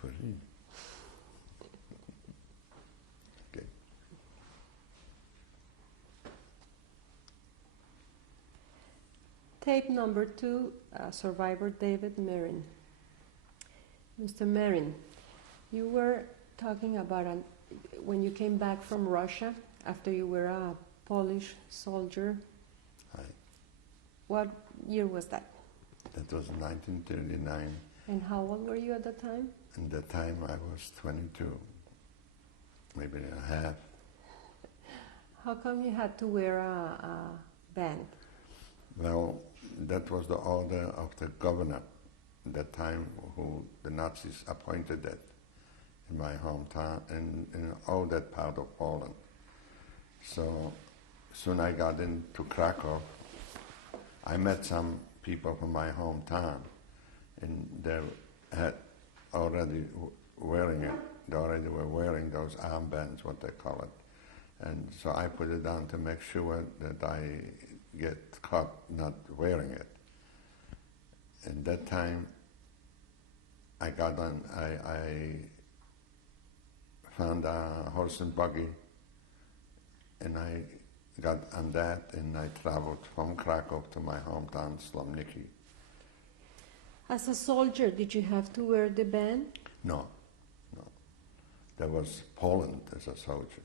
Pues sí. Okay. Tape number 2, survivor David Marin. Mr. Marin, you were talking about when you came back from Russia after you were a Polish soldier. Right. What year was that? That was 1939. And how old were you at the time? At that time I was 22, maybe and a half. How come you had to wear a band? Well, that was the order of the governor at that time, who the Nazis appointed that in my hometown and in all that part of Poland. So soon I got into Krakow. I met some people from my hometown, and they had already wearing it. They already were wearing those armbands, what they call it. And so I put it on to make sure that I get caught not wearing it. And that time I got on, I found a horse and buggy, and I got on that, and I traveled from Krakow to my hometown, Slomniki. As a soldier, did you have to wear the band? No. There was Poland as a soldier,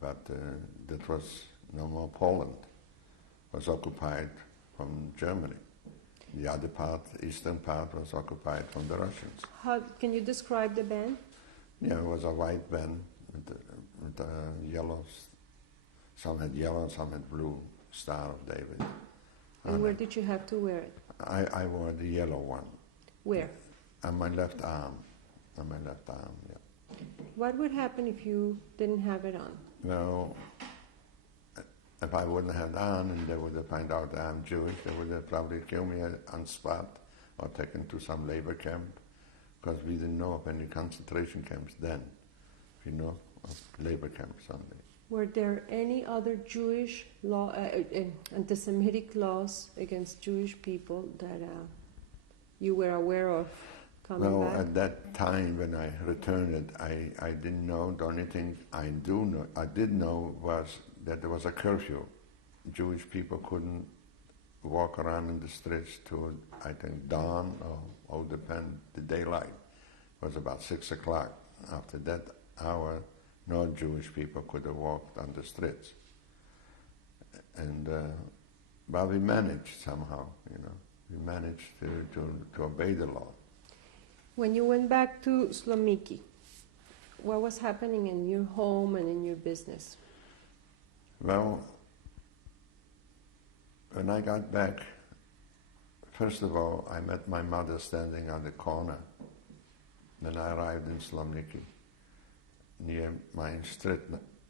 but that was no more Poland. It was occupied from Germany. The other part, eastern part, was occupied from the Russians. How can you describe the band? Yeah, it was a white band with a yellow. Some had yellow, some had blue Star of David. And where did you have to wear it? I wore the yellow one. Where? On my left arm. On my left arm, yeah. What would happen if you didn't have it on? Well, if I wouldn't have it on and they would have found out that I'm Jewish, they would have probably killed me on spot or taken to some labor camp, because we didn't know of any concentration camps then. You know, of labor camps only. Were there any other Jewish law, anti-Semitic laws against Jewish people that you were aware of coming back? Well, at that time when I returned, I didn't know. The only thing I did know was that there was a curfew. Jewish people couldn't walk around in the streets till, I think, dawn or all depend the daylight. It was about 6 o'clock. After that hour, no Jewish people could have walked on the streets. And but we managed somehow, you know. We managed to obey the law. When you went back to Slomiki, what was happening in your home and in your business? Well, when I got back, first of all, I met my mother standing on the corner. Then I arrived in Slomniki, near my street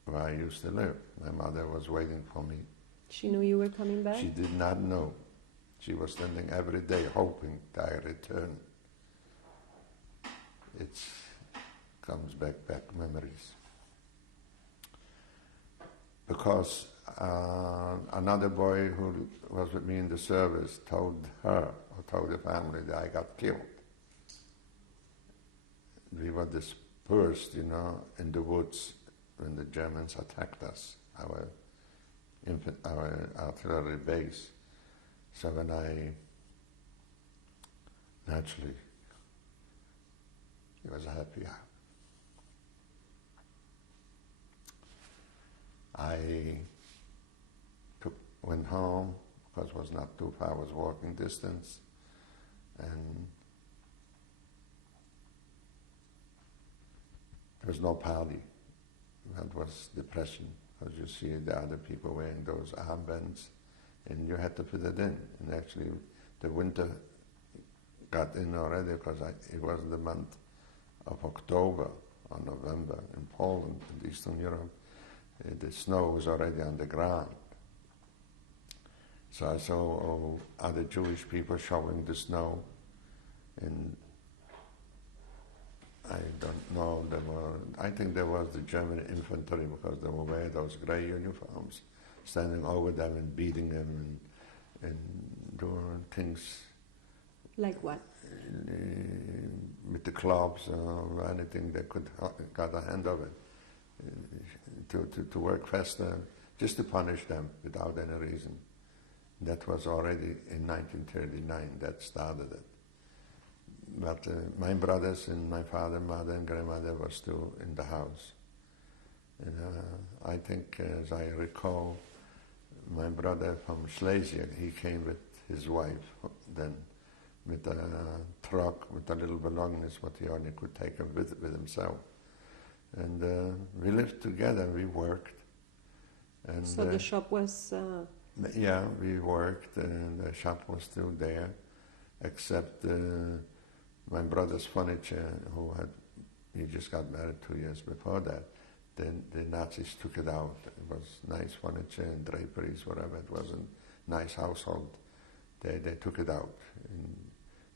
where I used to live. My mother was waiting for me. She knew you were coming back? She did not know. She was standing every day hoping that I return. It comes back memories. Because another boy who was with me in the service told her, or told the family, that I got killed. We were dispersed, you know, in the woods when the Germans attacked us, our artillery base. So when naturally, it was a happy hour. I went home, because it was not too far, it was walking distance, and there was no party. That was depression, because you see the other people wearing those armbands, and you had to fit it in. And actually, the winter got in already, because it was the month of October or November in Poland and Eastern Europe. The snow was already on the ground. So I saw other Jewish people shoveling the snow, and I don't know, I think there was the German infantry, because they were wearing those gray uniforms, standing over them and beating them and doing things. Like what? with the clubs or anything they could got a hand of it, to work faster, just to punish them without any reason. That was already in 1939, that started it. But my brothers and my father, mother and grandmother were still in the house. And I think, as I recall, my brother from Schleswig, he came with his wife then, with a truck, with a little belongings, what he only could take with himself. And we lived together, we worked. And, so the shop was... Yeah, we worked, and the shop was still there, except my brother's furniture, he just got married 2 years before that. Then the Nazis took it out. It was nice furniture and draperies, whatever. It wasn't nice household. They took it out. And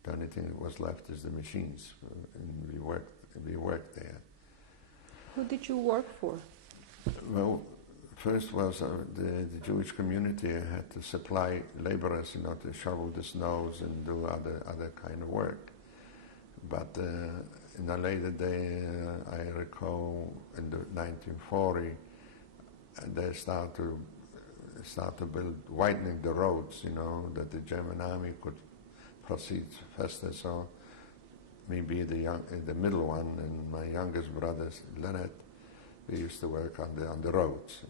the only thing that was left is the machines, and we worked there. Who did you work for? Well, first was the Jewish community had to supply laborers, to shovel the snows and do other kind of work. But in a later day, I recall in the 1940, they start to build, widening the roads, that the German army could proceed faster. So maybe the middle one and my youngest brothers, Leonard, we used to work on the roads,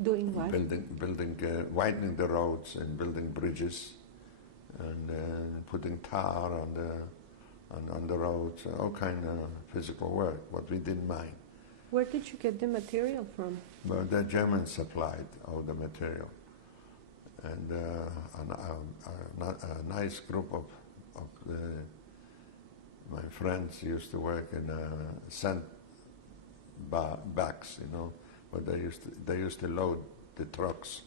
Doing what? Building, widening the roads and building bridges, and putting tar on the roads, all kind of physical work, what we didn't mind. Where did you get the material from? Well, the Germans supplied all the material, and a nice group of my friends used to work in sand bags, but they used to load the trucks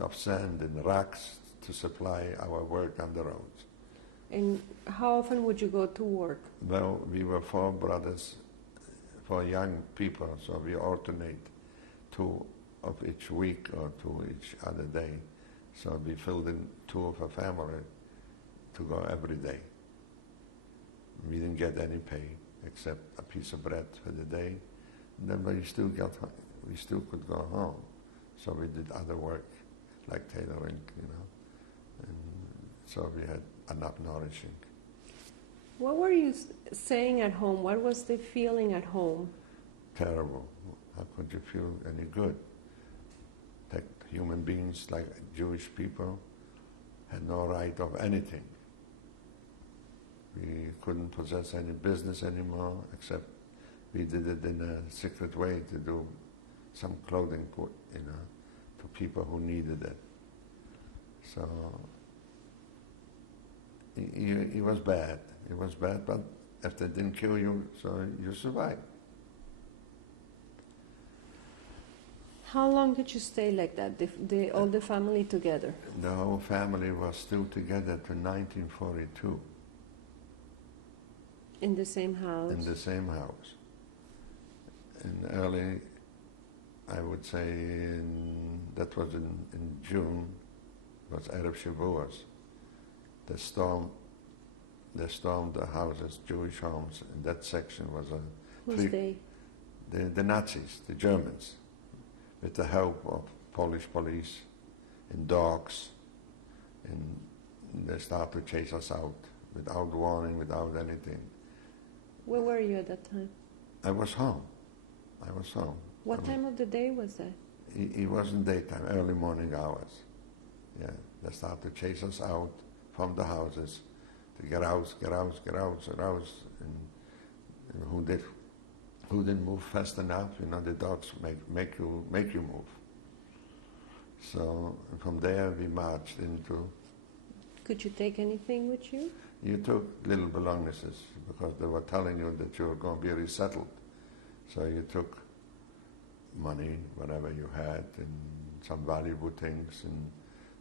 of sand and rocks to supply our work on the roads. And how often would you go to work? Well, we were 4 brothers, 4 young people, so we alternate 2 of each week or 2 each other day. So we filled in 2 of a family to go every day. We didn't get any pay except a piece of bread for the day. And then we still could go home. So we did other work, like tailoring, and so we had enough nourishing. What were you saying at home? What was the feeling at home? Terrible. How could you feel any good? That human beings, like Jewish people, had no right of anything. We couldn't possess any business anymore, except we did it in a secret way to do some clothing, to people who needed it. So it was bad. It was bad, but if they didn't kill you, so you survived. How long did you stay like that, all the family together? The whole family was still together to 1942. In the same house? In the same house. In early, I would say, that was in June, was Erev Shavuos. They stormed the houses, Jewish homes, and that section was a... Who's they? The Nazis, the Germans, with the help of Polish police and dogs, and they started to chase us out without warning, without anything. Where were you at that time? I was home. What time of the day was that? It wasn't daytime, early morning hours. Yeah, they started to chase us out from the houses to get out. And who didn't move fast enough? The dogs make you move. So from there we marched into. Could you take anything with you? You took little belongings because they were telling you that you were going to be resettled. So you took money, whatever you had, and some valuable things, and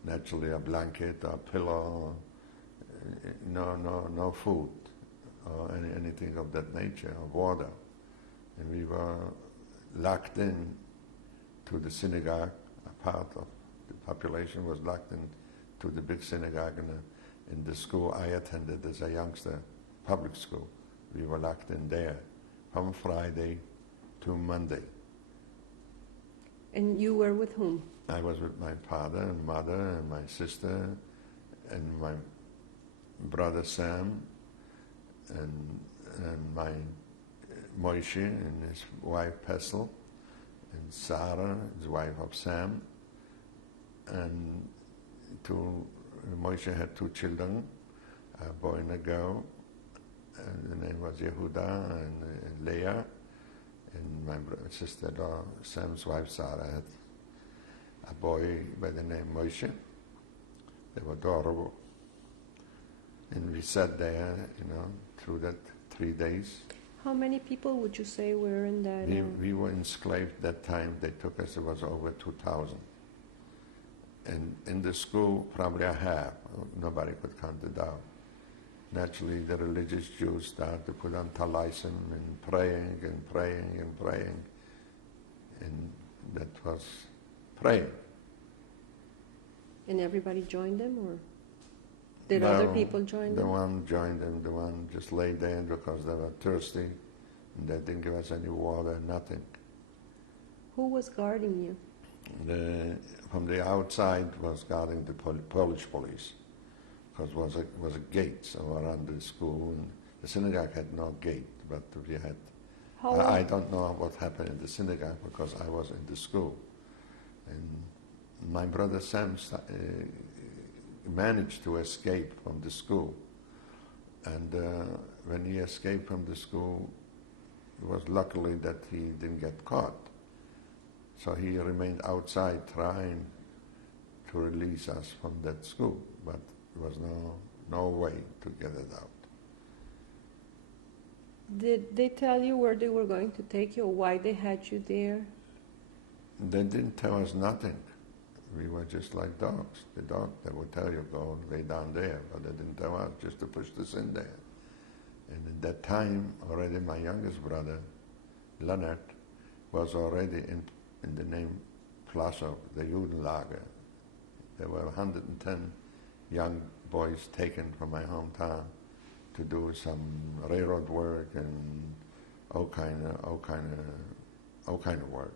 naturally a blanket, a pillow, no food or anything of that nature, or water. And we were locked in to the synagogue. A part of the population was locked in to the big synagogue in the school I attended as a youngster, public school. We were locked in there from Friday to Monday. And you were with whom? I was with my father and mother and my sister and my brother Sam and my Moshe and his wife Pessel and Sarah, his wife of Sam, and Moshe had 2 children, a boy and a girl, and the name was Yehuda and Leah, and my sister-in-law, Sam's wife Sarah, had a boy by the name Moshe. They were adorable. And we sat there, through that 3 days. How many people would you say were in that? We were enslaved that time. They took us, it was over 2,000. And in the school, probably a half. Nobody could count it out. Naturally, the religious Jews started to put on talisim and praying and praying and praying. And that was praying. And everybody joined them, or did No, other people join the them? one joined them, the one just lay there because they were thirsty. And they didn't give us any water, nothing. Who was guarding you? From the outside was guarding the Polish police, because it was a gate so around the school. And the synagogue had no gate, but we had. I don't know what happened in the synagogue because I was in the school, and my brother Sam managed to escape from the school. And when he escaped from the school, it was luckily that he didn't get caught. So he remained outside trying to release us from that school, but there was no way to get it out. Did they tell you where they were going to take you, or why they had you there? They didn't tell us nothing. We were just like dogs. The dog, they would tell you, go lay down there, but they didn't tell us, just to push us in there. And at that time, already my youngest brother, Leonard, was already in the name Plaszow, the Judenlager. There were 110 young boys taken from my hometown to do some railroad work and all kind of work.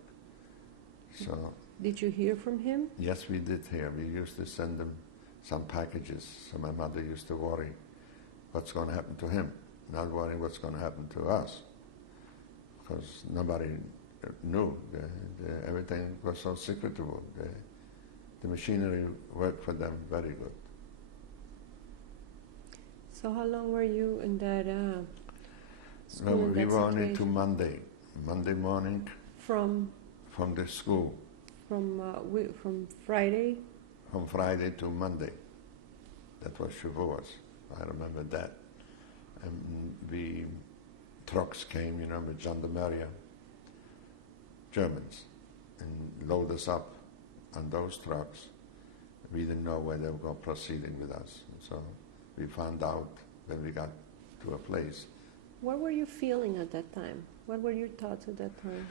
So. Did you hear from him? Yes, we did hear. We used to send them some packages. So my mother used to worry what's going to happen to him, not worrying what's going to happen to us, because nobody knew. Everything was so secretable. The machinery worked for them very good. So how long were you in that school? No, in we that were only situation? to Monday morning From the school. From Friday? From Friday to Monday. That was Shavuos. I remember that. And trucks came, with gendarmerie, Germans, and load us up on those trucks. We didn't know where they were proceeding with us. So we found out when we got to a place. What were you feeling at that time? What were your thoughts at that time?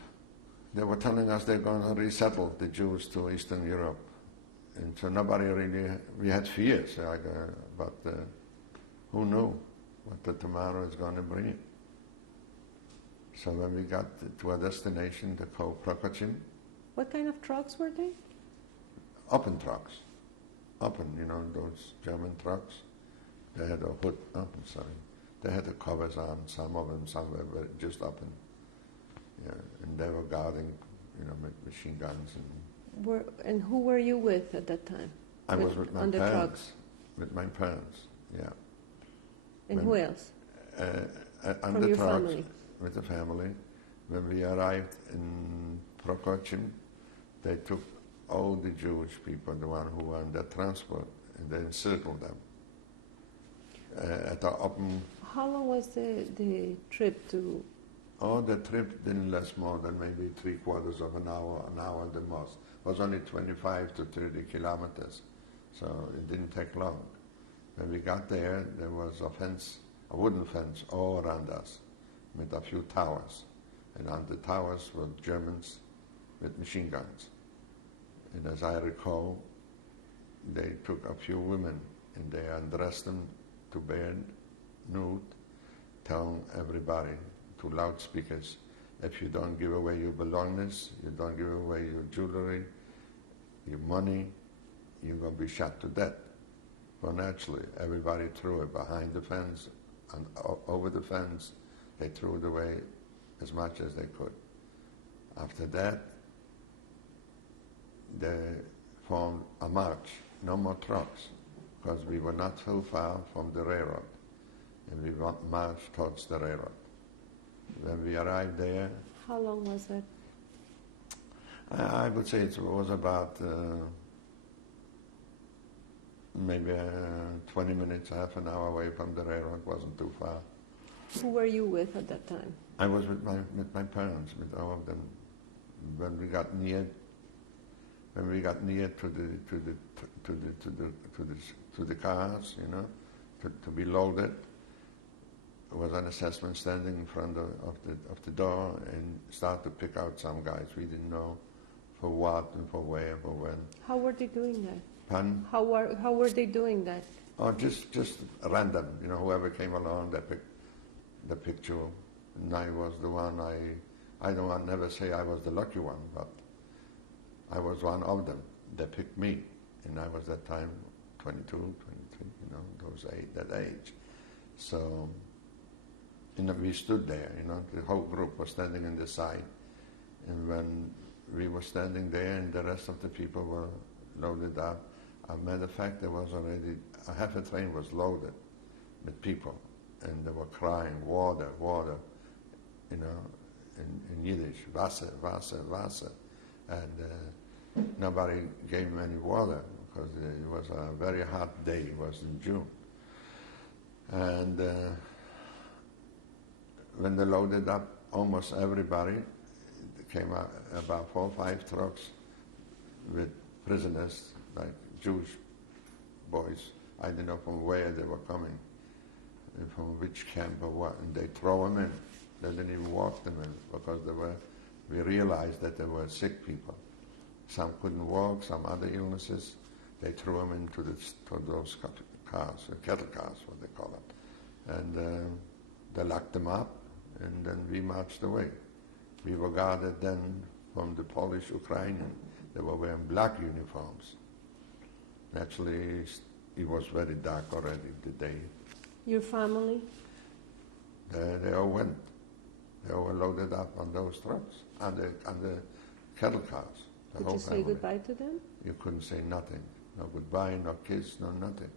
They were telling us they're going to resettle the Jews to Eastern Europe. And so nobody really, we had fears, but who knew what the tomorrow is going to bring. So when we got to a destination, the called Prokochin. What kind of trucks were they? Open trucks. Open, those German trucks. They had a hood, they had the covers on, some of them, some were just open. Yeah, and they were guarding, machine guns. And who were you with at that time? I was with my on the parents. trucks? With my parents, yeah. And who else? On From the your trucks, family? with the family. When we arrived in Prokochin, they took all the Jewish people, the one who were on the transport, and they encircled them. At the open. How long was the trip to? Oh, the trip didn't last more than maybe 3/4 of an hour at the most. It was only 25 to 30 kilometers, so it didn't take long. When we got there was a wooden fence all around us, with a few towers. And on the towers were Germans with machine guns. And as I recall, they took a few women and they undressed them to bare nude tell everybody through loudspeakers, if you don't give away your belongings, you don't give away your jewelry, your money, you're going to be shot to death. Well, naturally, everybody threw it behind the fence and over the fence. They threw it away as much as they could. After that, they formed a march, no more trucks, because we were not so far from the railroad, and we marched towards the railroad. When we arrived there... How long was that? I would say it was about maybe 20 minutes, half an hour away from the railroad. Wasn't too far. Who were you with at that time? I was with my parents, with all of them. When we got near to the cars, you know, to be loaded, there was an assessment standing in front of the door and started to pick out some guys. We didn't know for what and for where, for when. How were they doing that? Pardon? How were they doing that? Oh, just random. You know, whoever came along, they picked the picture. And I was the one. I don't want to never say I was the lucky one, but I was one of them. They picked me, and I was that time 22, 23. You know, that age. So, you know, we stood there. You know, the whole group was standing on the side, and when we were standing there, and the rest of the people were loaded up. As a matter of fact, there was already half a train was loaded with people, and they were crying, "Water, water," you know, in Yiddish, "Wasser, Wasser, Wasser," and nobody gave them any water because it was a very hot day. It was in June, and when they loaded up, almost everybody came out, about 4 or 5 trucks with prisoners, like Jewish boys. I didn't know from where they were coming, and from which camp or what, and they throw them in. They didn't even walk them in because we realized that they were sick people. Some couldn't walk, some other illnesses. They threw them into those cars, kettle cars, what they call it. And they locked them up, and then we marched away. We were guarded then from the Polish Ukrainian. They were wearing black uniforms. Naturally, it was very dark already the day. Your family? They all went. They all were loaded up on those trucks, on the kettle cars. The Did whole you say family. goodbye to them? You couldn't say nothing. No goodbye, no kiss, no nothing.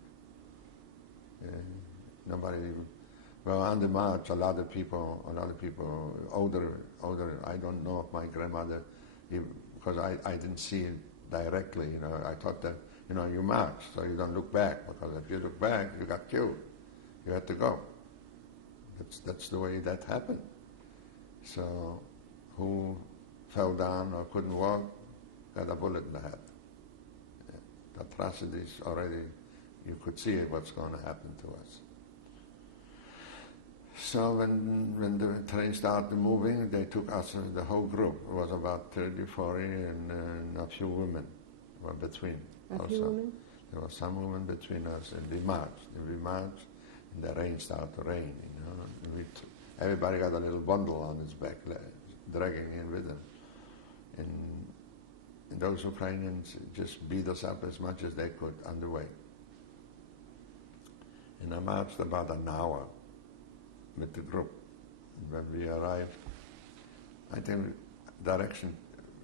Nobody even... Well, on the march, a lot of people, older, I don't know if my grandmother, because I didn't see it directly, you know. I thought that, you know, you march, so you don't look back, because if you look back, you got killed. You had to go. That's the way that happened. So, who fell down or couldn't walk, got a bullet in the head. The atrocities already, you could see what's going to happen to us. So when the train started moving, they took us, the whole group. It was about 30, 40, and a few women were between. A few women? There were some women between us, and we marched. And the rain started to rain, you know. And everybody got a little bundle on his back, dragging in with them. And those Ukrainians just beat us up as much as they could on the way. And I marched about an hour with the group. When we arrived, I think direction,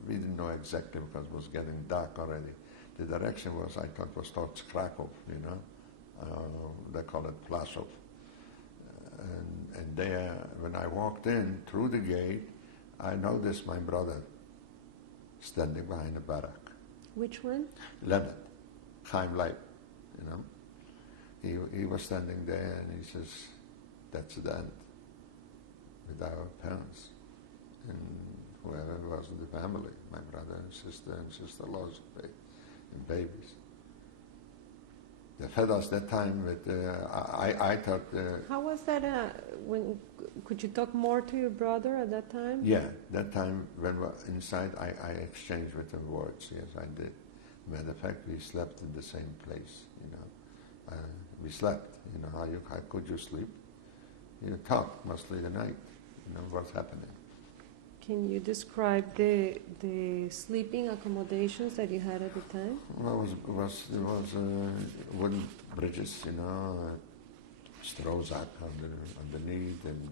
we didn't know exactly because it was getting dark already. The direction was, I thought, was towards Krakow, you know. They call it Plaszów. And there, when I walked in through the gate, I noticed my brother standing behind the barrack. Which one? Leonard, Chaim Leib, you know. He was standing there, and he says, "That's the end with our parents and whoever was in the family, my brother and sister-in-laws and babies." They fed us that time with, I thought... How was that, could you talk more to your brother at that time? Yeah, that time when we were inside, I exchanged with him words, yes, I did. Matter of fact, we slept in the same place, you know. We slept, you know, how could you sleep? You talk mostly at night, what's happening. Can you describe the sleeping accommodations that you had at the time? Well, it was wooden bridges, straw sack underneath, and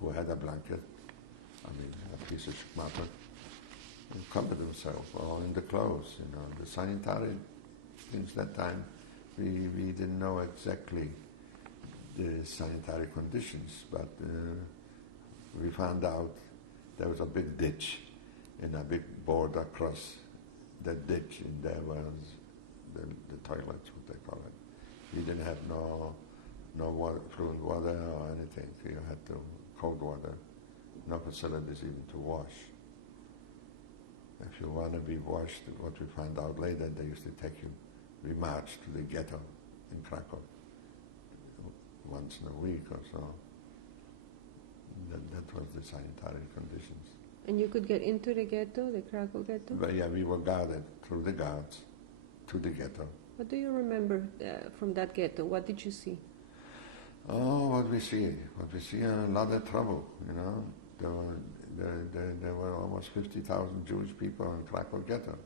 who had a blanket, a piece of shkmata, and covered himself, or in the clothes, The sanitary things that time, we didn't know exactly the sanitary conditions, but we found out there was a big ditch and a big board across that ditch, and there was the toilets, what they call it. We didn't have no water, fluent water or anything. You had to cold water, no facilities even to wash. If you want to be washed, what we found out later, they used to take you, we marched to the ghetto in Krakow once in a week or so. That was the sanitary conditions. And you could get into the ghetto, the Krakow ghetto? But yeah, we were guarded through the guards to the ghetto. What do you remember from that ghetto? What did you see? Oh, what we see a lot of trouble, There were almost 50,000 Jewish people in Krakow ghetto.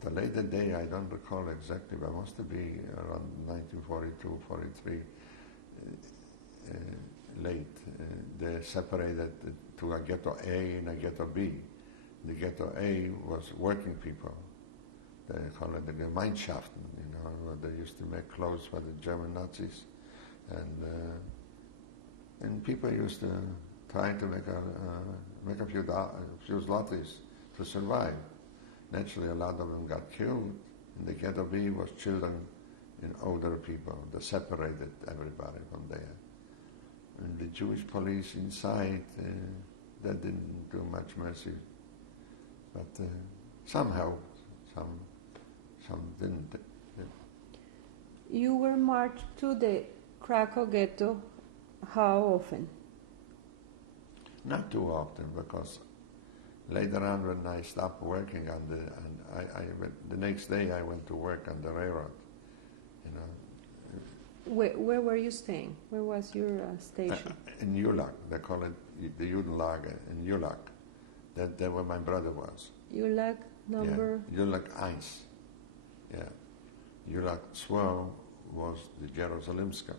At a later day, I don't recall exactly, but it must have been around 1942, 43, late. They separated to a ghetto A and a ghetto B. The ghetto A was working people. They call it the Gemeinschaften, where they used to make clothes for the German Nazis. And people used to try to make a few zlotys to survive. Naturally, a lot of them got killed. And the ghetto B was children and older people. They separated everybody from there. And the Jewish police inside, that didn't do much mercy. But some helped, some didn't. You were marched to the Krakow ghetto how often? Not too often, because later on when I stopped working on the next day I went to work on the railroad, Where were you staying? Where was your station? In Ulak, they call it the Judenlager in Ulak. That where my brother was. Ulak number? Yeah, Ulak 1. Yeah. Ulak 2 was the Jerozolimska.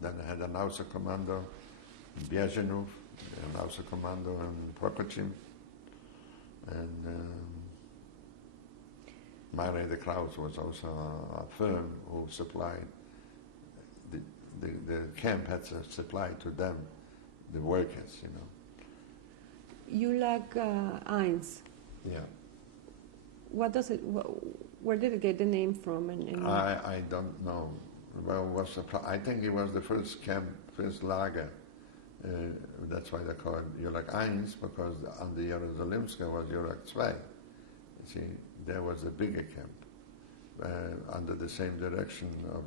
Then I had an Außer Kommando in Bierzhenów, an Außer Kommando in Prokocim, and Mare de Kraus was also a firm who supplied, the camp had to supply to them, the workers, Ulak 1. Yeah. What does it? Where did it get the name from? I don't know. Well, I think it was the first camp, first lager. That's why they call it Ulak 1, because on the Jerozolimska was Ulak 2. You see, there was a bigger camp under the same direction of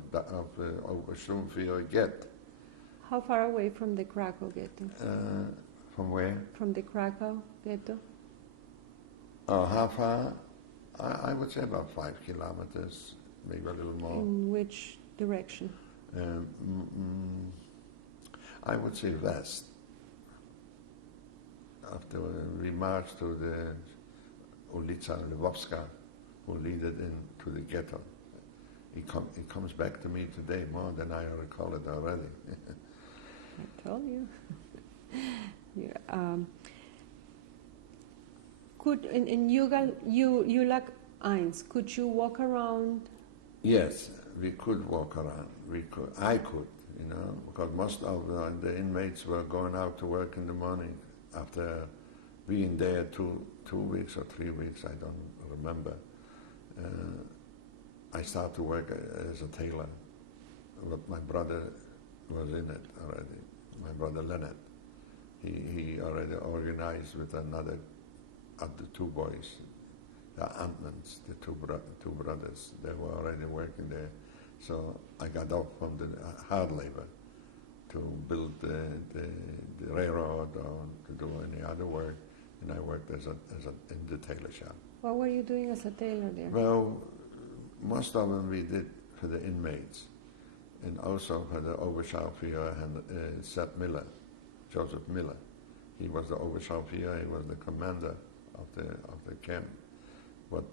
Oberschumfeld Gett. How far away from the Krakow ghetto? From where? From the Krakow ghetto? Oh, how far? I would say about 5 kilometers, maybe a little more. In which direction? I would say west. After we marched to the Ulica Lvovska, who led it into the ghetto. It comes back to me today more than I recall it already. I told you. Could in Ulak 1, could you walk around? Yes, we could walk around. I could, because most of the inmates were going out to work in the morning after being there 2 weeks or 3 weeks, I don't remember. I started to work as a tailor, but my brother was in it already. My brother Leonard, he already organized with another of the 2 boys, the Antmans, the two brothers. They were already working there. So I got off from the hard labor to build the railroad or to do any other work, and I worked in the tailor shop. What were you doing as a tailor there? Well, most of them we did for the inmates. and also had the Oberscharführer and Sepp Miller, Joseph Miller. He was the Oberscharführer. He was the commander of the camp. But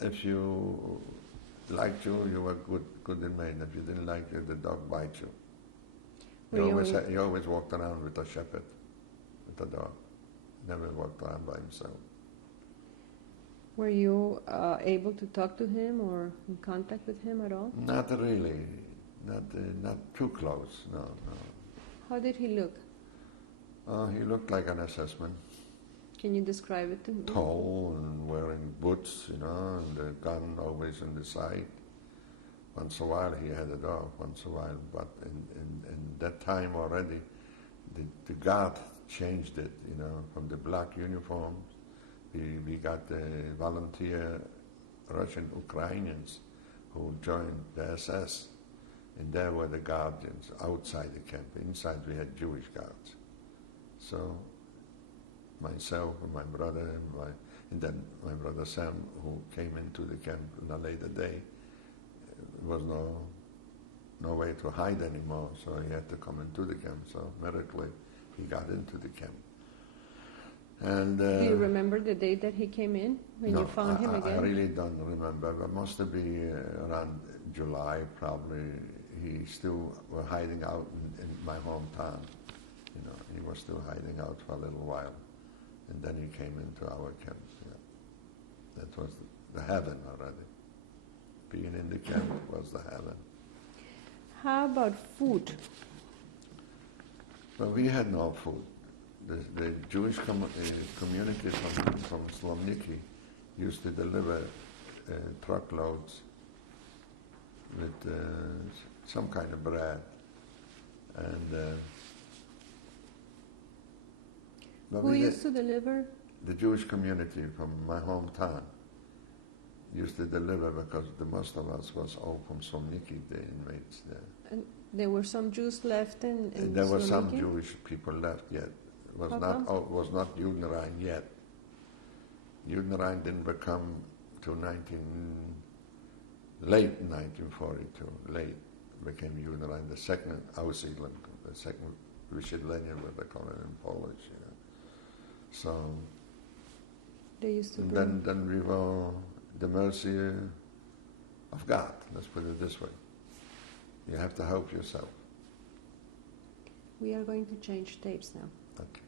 if you liked you were good inmate. If you didn't like you, the dog bites you. He always walked around with a shepherd, with a dog. Never walked around by himself. Were you able to talk to him or in contact with him at all? Not really. Not too close, no. How did he look? He looked like an assessment. Can you describe it to me? Tall and wearing boots, and the gun always on the side. Once in a while he had a dog, but in that time already, the guard changed it, from the black uniforms. We got the volunteer Russian Ukrainians who joined the SS, and there were the guardians outside the camp. Inside we had Jewish guards. So myself and my brother and then my brother Sam, who came into the camp on a later day, there was no way to hide anymore, so he had to come into the camp. So miraculously, he got into the camp. And do you remember the day that he came in, when you found him again? I really don't remember, but must have been around July probably. He still was hiding out in my hometown. He was still hiding out for a little while. And then he came into our camp. Yeah. That was the heaven already. Being in the camp was the heaven. How about food? Well, we had no food. The Jewish community from Slomniki used to deliver truckloads with some kind of bread. And who used to deliver? The Jewish community from my hometown used to deliver, because the most of us was all from Slomniki, the inmates there. And there were some Jews left in there were Slomniki? some Jewish people left yet. Was not Judenrein yet. Judenrein didn't become till late 1942. Late became Judenrein, the second Aussiedlung, the second wysiedlenie, what they call it in Polish. So they used to then we were the mercy of God. Let's put it this way. You have to help yourself. We are going to change tapes now. Okay.